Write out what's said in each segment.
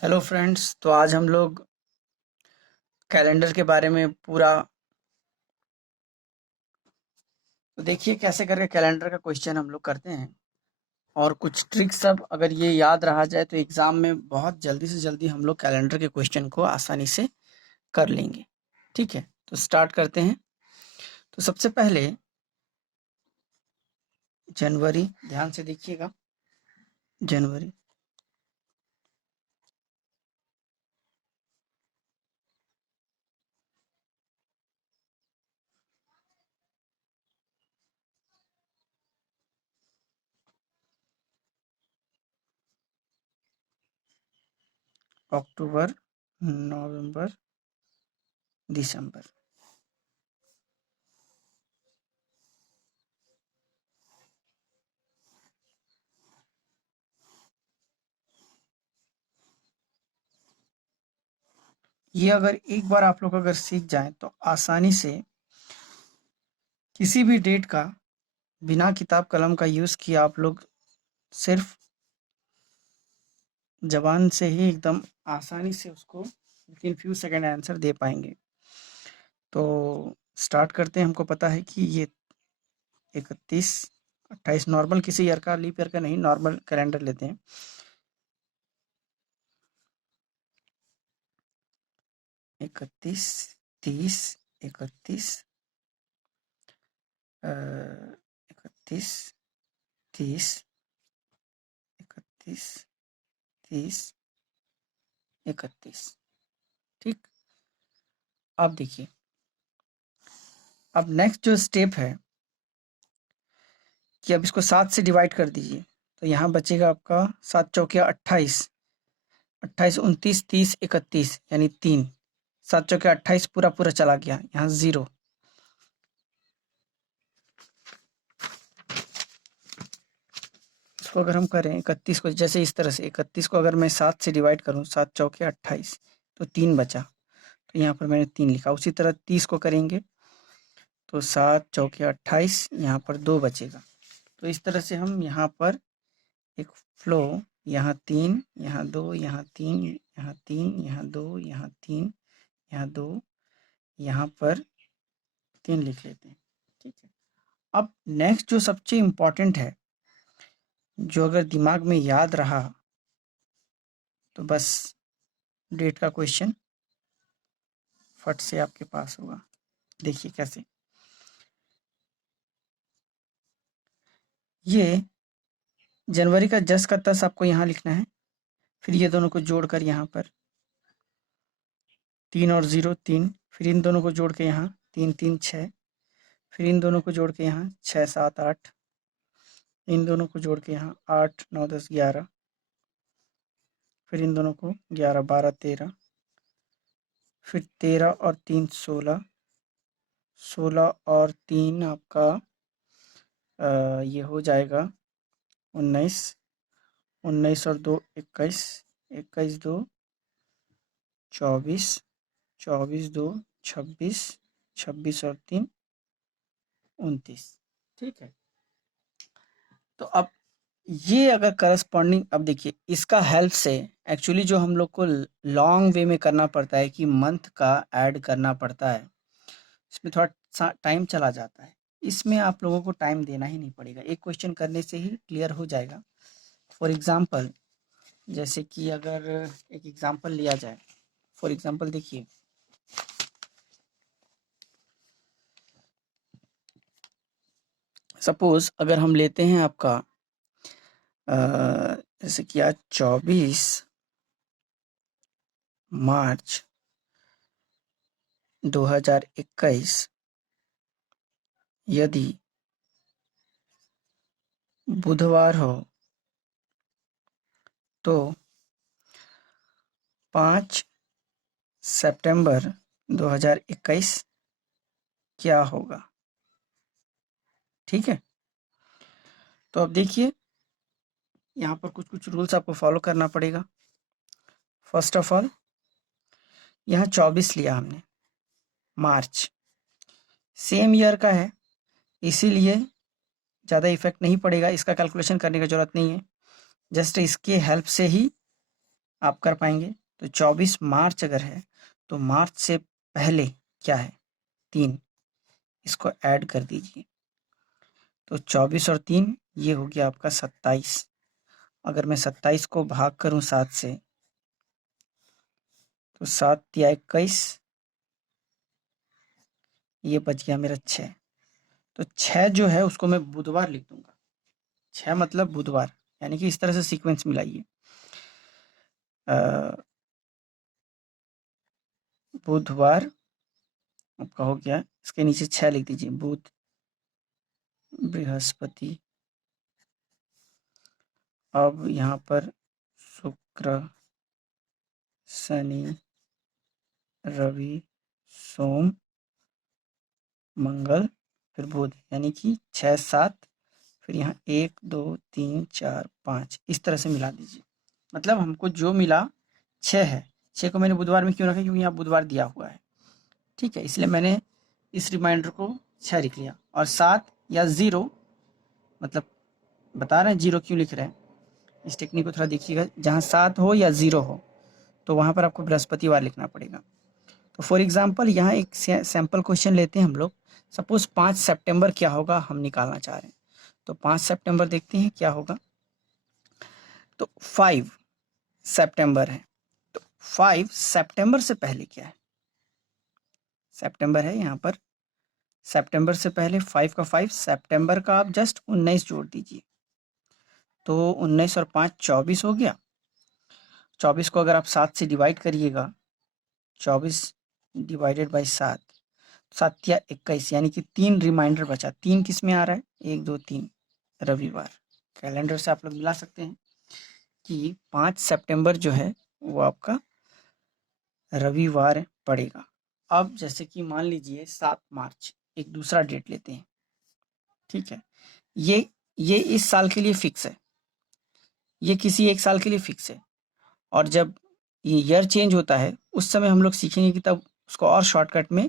Hello friends. तो आज हम लोग कैलेंडर के बारे में पूरा तो देखिए कैसे करके कैलेंडर का क्वेश्चन हम लोग करते हैं। और कुछ ट्रिक्स सब अगर ये याद रहा जाए तो एग्जाम में बहुत जल्दी से जल्दी हम लोग कैलेंडर के क्वेश्चन को आसानी से कर लेंगे। ठीक है, तो स्टार्ट करते हैं। तो सबसे पहले जनवरी, ध्यान से देखिएगा। जनवरी, अक्टूबर, नवंबर, दिसंबर। ये अगर एक बार आप लोग अगर सीख जाएं तो आसानी से किसी भी डेट का बिना किताब कलम का यूज़ किए आप लोग सिर्फ ज़बान से ही एकदम आसानी से उसको विथिन फ्यू सेकंड आंसर दे पाएंगे। तो स्टार्ट करते हैं। हमको पता है कि ये 31, 28 नॉर्मल किसी ईयर का, लीप ईयर का नहीं, नॉर्मल कैलेंडर लेते हैं। 31, 30, 31, 31, 30, 31, 30, 31। ठीक। अब देखिए, अब नेक्स्ट जो स्टेप है कि अब इसको 7 से डिवाइड कर दीजिए। तो यहाँ बचेगा आपका 7 चौकिया 28, 28, 29, 30, 31 यानी 3। 7 चौके 28 पूरा पूरा चला गया, यहाँ 0। इसको अगर हम करें 31 को, जैसे इस तरह से 31 को अगर मैं 7 से डिवाइड करूँ, 7 चौके 28, तो 3 बचा। तो यहाँ पर मैंने 3 लिखा। उसी तरह 30 को करेंगे तो 7 चौके 28, यहाँ पर 2 बचेगा। तो इस तरह से हम यहाँ पर एक फ्लो, यहाँ 3, यहाँ 2, यहाँ 3, यहाँ 3, यहाँ 2, यहाँ 3, यहाँ 2, यहाँ पर 3 लिख लेते हैं। ठीक है। अब नेक्स्ट जो सबसे इम्पोर्टेंट है, जो अगर दिमाग में याद रहा तो बस डेट का क्वेश्चन फट से आपके पास होगा। देखिए कैसे। ये जनवरी का जस का तस आपको यहाँ लिखना है। फिर ये दोनों को जोड़कर यहाँ पर 3 और 0 3, फिर इन दोनों को जोड़ के यहाँ 3 3 6, फिर इन दोनों को जोड़ के यहाँ 6 7 8, इन दोनों को जोड़ के यहाँ 8 9 10 11, फिर इन दोनों को 11 12 13, फिर 13 और 3 16, 16 और 3 आपका ये हो जाएगा 19, 19 और 2 21, 21 2 24, 24 2 26, 26 और 3 29। ठीक है। तो अब ये अगर करस्पॉन्डिंग, अब देखिए इसका हेल्प से एक्चुअली जो हम लोग को लॉन्ग वे में करना पड़ता है कि मंथ का ऐड करना पड़ता है, इसमें थोड़ा सा टाइम चला जाता है। इसमें आप लोगों को टाइम देना ही नहीं पड़ेगा, एक क्वेश्चन करने से ही क्लियर हो जाएगा। फॉर एग्जांपल, जैसे कि अगर एक एग्जांपल लिया जाए, फॉर एग्जांपल देखिए, सपोज अगर हम लेते हैं आपका जैसे कि आज 24 मार्च 2021, यदि बुधवार हो तो 5 सितंबर 2021 क्या होगा। ठीक है। तो अब देखिए यहाँ पर कुछ कुछ रूल्स आपको फॉलो करना पड़ेगा। फर्स्ट ऑफ ऑल, यहाँ 24 लिया हमने, मार्च सेम ईयर का है, इसीलिए ज़्यादा इफेक्ट नहीं पड़ेगा, इसका कैलकुलेशन करने की ज़रूरत नहीं है। जस्ट इसके हेल्प से ही आप कर पाएंगे। तो 24 मार्च अगर है तो मार्च से पहले क्या है 3, इसको ऐड कर दीजिए। तो 24 और 3 ये हो गया आपका 27। अगर मैं 27 को भाग करूं 7 से तो 7 या 21, ये बच गया मेरा 6। तो 6 जो है उसको मैं बुधवार लिख दूंगा। 6 मतलब बुधवार, यानी कि इस तरह से सीक्वेंस मिलाइए। बुधवार आपका हो गया, इसके नीचे 6 लिख दीजिए। बुध, बृहस्पति, अब यहाँ पर शुक्र, शनि, रवि, सोम, मंगल, फिर बुध, यानी कि 6 7, फिर यहाँ 1 2 3 4 5, इस तरह से मिला दीजिए। मतलब हमको जो मिला 6 है। 6 को मैंने बुधवार में क्यों रखा, क्योंकि यहाँ बुधवार दिया हुआ है, ठीक है, इसलिए मैंने इस रिमाइंडर को 6 लिख लिया। और 7 या 0, मतलब बता रहे हैं 0 क्यों लिख रहे हैं, इस टेक्निक को थोड़ा देखिएगा। जहाँ 7 हो या 0 हो तो वहाँ पर आपको बृहस्पतिवार लिखना पड़ेगा। तो फॉर एग्जांपल यहाँ एक सैम्पल क्वेश्चन लेते हैं हम लोग। सपोज 5 सितंबर क्या होगा हम निकालना चाह रहे हैं। तो 5 सितंबर देखते हैं क्या होगा। तो 5 सितंबर है। तो 5 सितंबर से पहले क्या है, सितंबर है यहाँ पर। सितंबर से पहले 5 का 5, सितंबर का आप जस्ट 19 जोड़ दीजिए। तो 19 और 5 24 हो गया। 24 को अगर आप 7 से डिवाइड करिएगा, 24 डिवाइडेड बाई 7, 7 या 21, यानी कि 3 रिमाइंडर बचा। 3 किस में आ रहा है, 1 2 3, रविवार। कैलेंडर से आप लोग मिला सकते हैं कि 5 सितंबर जो है वो आपका रविवार पड़ेगा। अब जैसे कि मान लीजिए 7 मार्च, एक दूसरा डेट लेते हैं, ठीक है। ये इस साल के लिए फिक्स है, ये किसी एक साल के लिए फिक्स है। और जब ये ईयर चेंज होता है उस समय हम लोग सीखेंगे कि तब उसको और शॉर्टकट में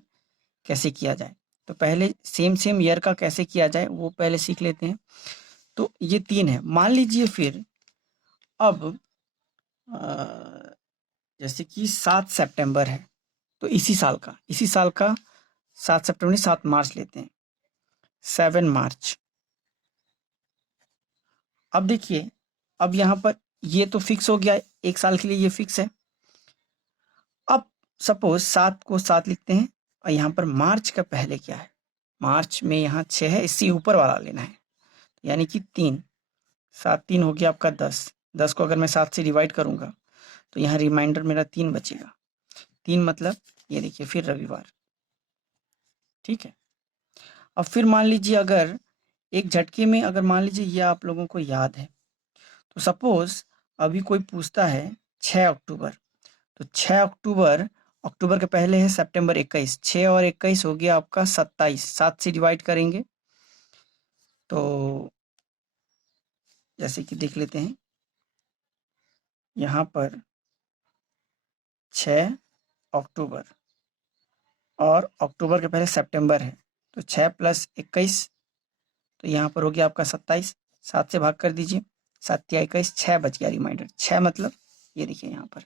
कैसे किया जाए। तो पहले सेम ईयर का कैसे किया जाए वो पहले सीख लेते हैं। तो ये 3 है। मान लीजिए फिर अब जैसे कि 7 सितंबर है, तो इसी साल का 7 सितंबर नहीं 7 मार्च लेते हैं, 7 मार्च। अब देखिए, अब यहाँ पर ये तो फिक्स हो गया, एक साल के लिए ये फिक्स है। अब सपोज 7 को 7 लिखते हैं और यहाँ पर मार्च का पहले क्या है, मार्च में यहाँ 6 है, इससे ऊपर वाला लेना है, यानी कि 3, 7 3 हो गया आपका 10। 10 को अगर मैं 7 से डिवाइड करूँगा तो यहाँ रिमाइंडर मेरा 3 बचेगा। 3 मतलब ये देखिए फिर रविवार, ठीक है। अब फिर मान लीजिए अगर एक झटके में, अगर मान लीजिए ये आप लोगों को याद है, तो सपोज अभी कोई पूछता है 6 अक्टूबर, तो 6 अक्टूबर, अक्टूबर के पहले है सितंबर 21, 6 और 21 हो गया आपका 27, 7 से डिवाइड करेंगे तो जैसे कि देख लेते हैं, यहाँ पर 6 अक्टूबर और अक्टूबर के पहले सितंबर है, तो 6 + 21, तो यहाँ पर हो गया आपका 27, 7 से भाग कर दीजिए, 7 या 21, 6 बच गया रिमाइंडर। 6 मतलब ये देखिए यहाँ पर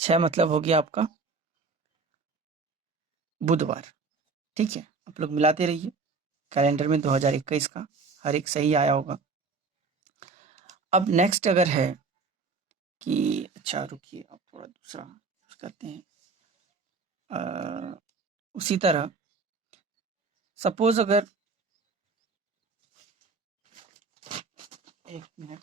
6 मतलब हो गया आपका बुधवार, ठीक है। आप लोग मिलाते रहिए, कैलेंडर में 2021 का हर एक सही आया होगा। अब नेक्स्ट अगर है कि अच्छा रुकिए, अब थोड़ा दूसरा करते हैं। उसी तरह सपोज अगर, एक मिनट,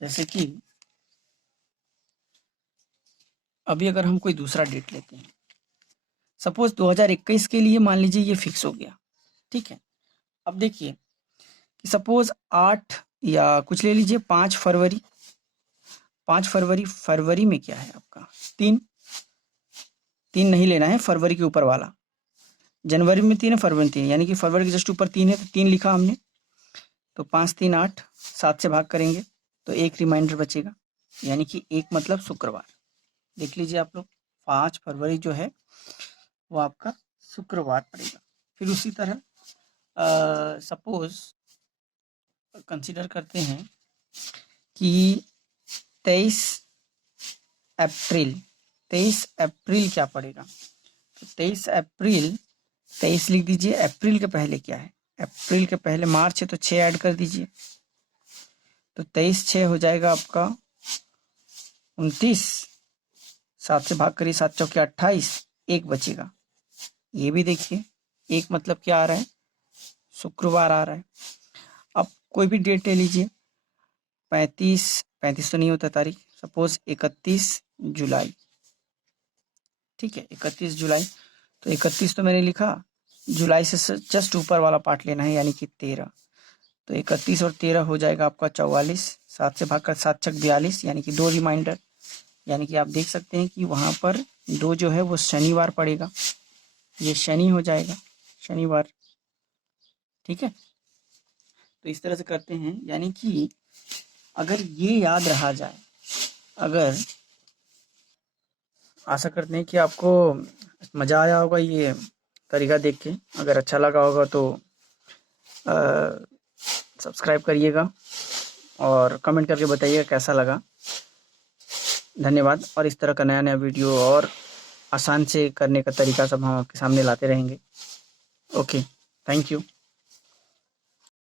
जैसे कि अभी अगर हम कोई दूसरा डेट लेते हैं, सपोज 2021 के लिए मान लीजिए ये फिक्स हो गया, ठीक है। अब देखिए कि सपोज 8 या कुछ ले लीजिए 5 फरवरी, 5 फरवरी, फरवरी में क्या है आपका 3, 3 नहीं लेना है, फरवरी के ऊपर वाला। जनवरी में 3 है, फरवरी में 3, यानी कि फरवरी के जस्ट ऊपर 3 है, तो 3 लिखा हमने। तो 5 3 8, 7 से भाग करेंगे तो एक रिमाइंडर बचेगा, यानी कि 1 मतलब शुक्रवार। देख लीजिए आप लोग, 5 फरवरी जो है वो आपका शुक्रवार पड़ेगा। फिर उसी तरह सपोज कंसीडर करते हैं कि 23 अप्रैल, 23 अप्रैल क्या पड़ेगा? तो 23 अप्रैल, 23 लिख दीजिए। अप्रैल के पहले क्या है? अप्रैल के पहले मार्च है, तो 6 ऐड कर दीजिए। तो 23 6 हो जाएगा आपका 29। 7 से भाग करिए, 7 चौके 28, 1 बचेगा। ये भी देखिए, 1 मतलब क्या आ रहा है? शुक्रवार आ रहा है। अब कोई भी डेट ले लीजिए, 35 तो नहीं होता तारीख, सपोज 31 जुलाई। ठीक है, 31 जुलाई। तो 31 तो मैंने लिखा, जुलाई से जस्ट ऊपर वाला पार्ट लेना है, यानी कि 13। तो 31 और 13 हो जाएगा आपका 44। 7 से भागकर 7 छक 42, यानी कि 2 रिमाइंडर। यानी कि आप देख सकते हैं कि वहाँ पर 2 जो है वो शनिवार पड़ेगा। ये शनि हो जाएगा, शनिवार। ठीक है, तो इस तरह से करते हैं। यानी कि अगर ये याद रहा जाए, अगर आशा करते हैं कि आपको मज़ा आया होगा ये तरीका देख के। अगर अच्छा लगा होगा तो सब्सक्राइब करिएगा और कमेंट करके बताइएगा कैसा लगा। धन्यवाद। और इस तरह का नया नया वीडियो और आसान से करने का तरीका सब हम आपके सामने लाते रहेंगे। Okay, thank you.